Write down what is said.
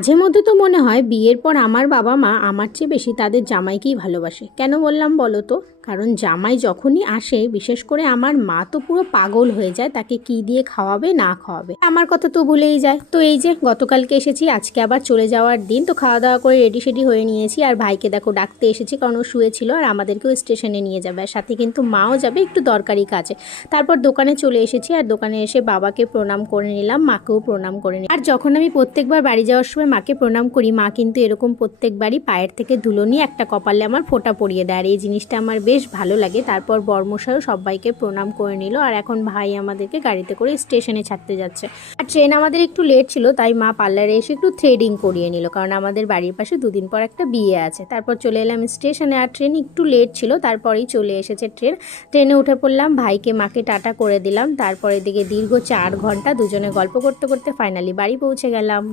মাঝে মধ্যে তো মনে হয় বিয়ের পর আমার বাবা মা আমার চেয়ে বেশি তাদের জামাইকেই ভালোবাসে। কেন বললাম বলো তো? কারণ জামাই যখনই আসে, বিশেষ করে আমার মা তো পুরো পাগল হয়ে যায় তাকে কি দিয়ে খাওয়াবে না খাওয়াবে, আমার কথা তো ভুলেই যায়। তো এই যে গতকালকে এসেছি, আজকে আবার চলে যাওয়ার দিন, তো খাওয়া দাওয়া করে রেডি সেডি হয়ে নিয়েছি। আর ভাইকে দেখো ডাকতে এসেছি, কারণ ও শুয়েছিল আর আমাদেরকেও স্টেশনে নিয়ে যাবে, আর সাথে কিন্তু মাও যাবে একটু দরকারি কাজে। তারপর দোকানে চলে এসেছি, আর দোকানে এসে বাবাকে প্রণাম করে নিলাম, মাকেও প্রণাম করে নিলাম। আর যখন আমি প্রত্যেকবার বাড়ি যাওয়ার সময় মাকে প্রণাম করি, মা কিন্তু এরকম প্রত্যেকবারই পায়ের থেকে ধুলো নিয়ে একটা কপালে আমার ফোঁটা পরিয়ে দেয়, আর এই জিনিসটা আমার বেশ ভালো লাগে। তারপর বর্মশাইও সবাইকে প্রণাম করে নিল, আর এখন ভাই আমাদেরকে গাড়িতে করে স্টেশনে ছাড়তে যাচ্ছে। আর ট্রেন আমাদের একটু লেট ছিল, তাই মা পার্লারে এসে একটু থ্রেডিং করিয়ে নিল, কারণ আমাদের বাড়ির পাশে দুদিন পর একটা বিয়ে আছে। তারপর চলে এলাম স্টেশনে, আর ট্রেন একটু লেট ছিল, তারপরেই চলে এসেছে ট্রেন। ট্রেনে উঠে পড়লাম, ভাইকে মাকে টাটা করে দিলাম। তারপরে দিকে দীর্ঘ 4 ঘন্টা দুজনে গল্প করতে করতে ফাইনালি বাড়ি পৌঁছে গেলাম।